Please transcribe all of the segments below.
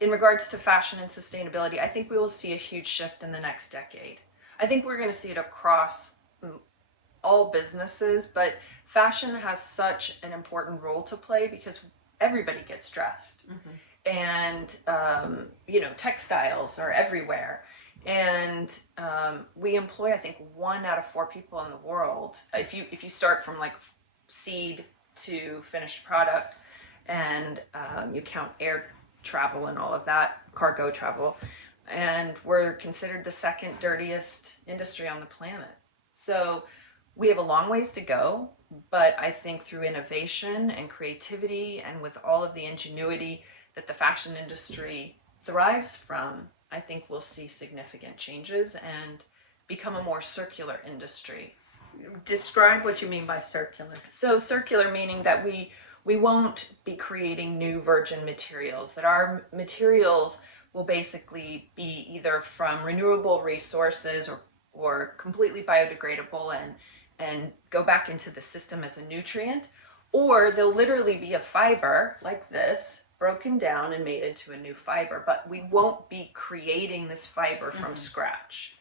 in regards to fashion and sustainability, I think we will see a huge shift in the next decade. I think we're going to see it across all businesses, but fashion has such an important role to play because everybody gets dressed. And textiles are everywhere, and we employ, I think, 1 out of 4 people in the world. If you start from like seed to finished product, and you count air travel and all of that, cargo travel, and we're considered the second dirtiest industry on the planet. So we have a long ways to go, but I think through innovation and creativity and with all of the ingenuity that the fashion industry thrives from, I think we'll see significant changes and become a more circular industry. Describe what you mean by circular. So circular meaning that we won't be creating new virgin materials, that our materials will basically be either from renewable resources or completely biodegradable and go back into the system as a nutrient, or they'll literally be a fiber like this, broken down and made into a new fiber, but we won't be creating this fiber from scratch.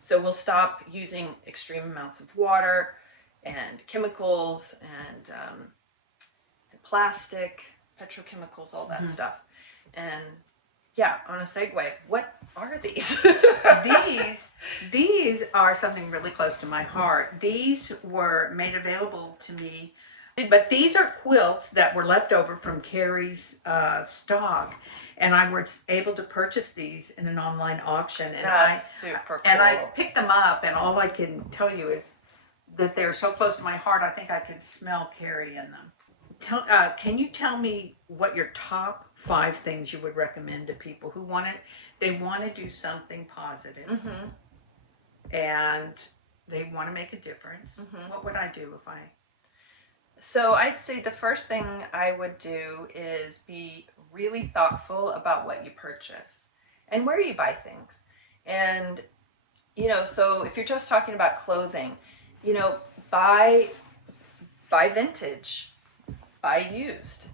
So we'll stop using extreme amounts of water and chemicals and plastic, petrochemicals, all that stuff. And yeah, on a segue, what are these? These are something really close to my heart. These were made available to me, but these are quilts that were left over from Carrie's stock, and I was able to purchase these in an online auction. And That's super cool. And I picked them up, and all I can tell you is that they're so close to my heart. I think I can smell Carrie in them. Can you tell me what your top 5 things you would recommend to people who they want to do something positive, and they want to make a difference? What would I do if I... So I'd say the first thing I would do is be really thoughtful about what you purchase and where you buy things. And, so if you're just talking about clothing, buy vintage, buy used,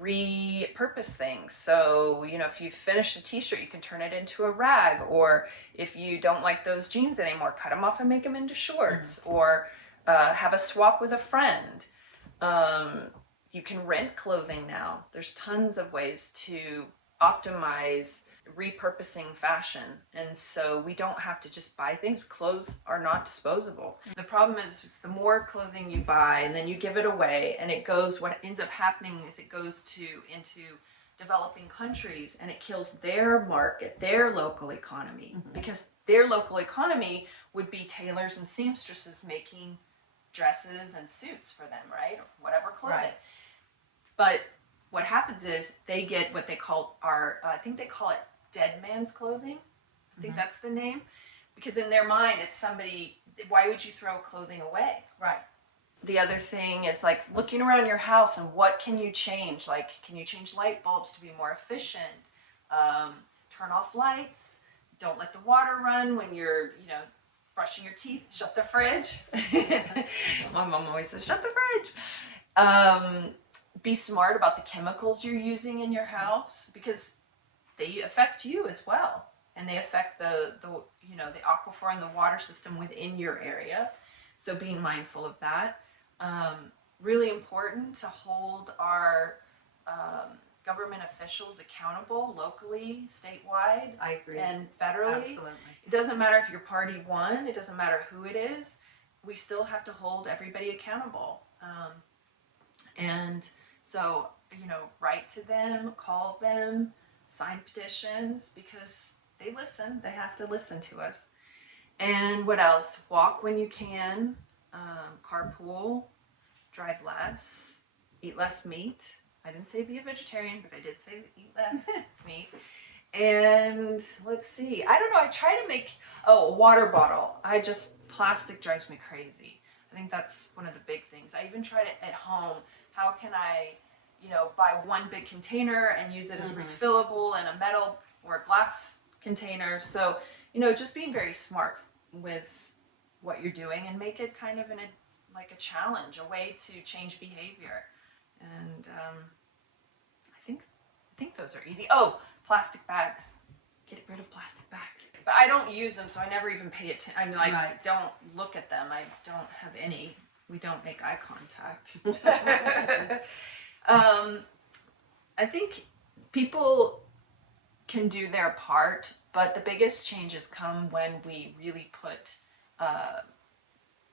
repurpose things. So, if you finish a t-shirt, you can turn it into a rag, or if you don't like those jeans anymore, cut them off and make them into shorts, or have a swap with a friend. You can rent clothing now. There's tons of ways to optimize repurposing fashion, and so we don't have to just buy things. Clothes are not disposable. The problem is the more clothing you buy and then you give it away, and what ends up happening is it goes into developing countries, and it kills their market, their local economy, because their local economy would be tailors and seamstresses making dresses and suits for them, right? Or whatever clothing. Right. But what happens is they get what they call I think they call it dead man's clothing. I think that's the name. Because in their mind, it's somebody, why would you throw clothing away? Right. The other thing is like looking around your house and what can you change? Like, can you change light bulbs to be more efficient? Turn off lights. Don't let the water run when you're, brushing your teeth. Shut the fridge. My mom always says, shut the fridge. Be smart about the chemicals you're using in your house, because they affect you as well, and they affect the aquifer and the water system within your area. So being mindful of that. Really important to hold our government officials accountable locally, statewide. I agree. And federally. Absolutely. It doesn't matter if your party won. It doesn't matter who it is. We still have to hold everybody accountable. And so, write to them, call them, sign petitions, because they listen. They have to listen to us. And what else? Walk when you can, carpool, drive less, eat less meat. I didn't say be a vegetarian, but I did say eat less meat. And let's see, I don't know, I try to make, a water bottle. Plastic drives me crazy. I think that's one of the big things. I even tried it at home. How can I, buy one big container and use it as refillable in a metal or a glass container? So, just being very smart with what you're doing and make it kind of like a challenge, a way to change behavior. And I think think those are easy. Oh, plastic bags. Get rid of plastic bags. But I don't use them, so I never even pay attention. I mean, like, Right. don't look at them. I don't have any. We don't make eye contact. I think people can do their part, but the biggest changes come when we really put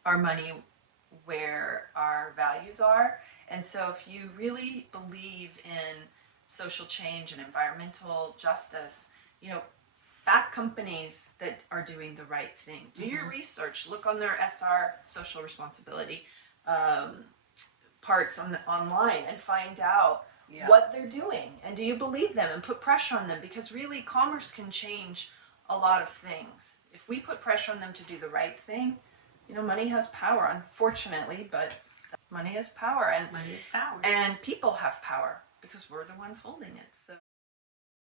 our money where our values are. And so if you really believe in social change and environmental justice, you know, back companies that are doing the right thing. Do your research. Look on their SR, social responsibility, parts online and find out what they're doing. And do you believe them, and put pressure on them, because really commerce can change a lot of things. If we put pressure on them to do the right thing, you know, money has power, unfortunately, but money has power, and Money is power. and people have power because we're the ones holding it.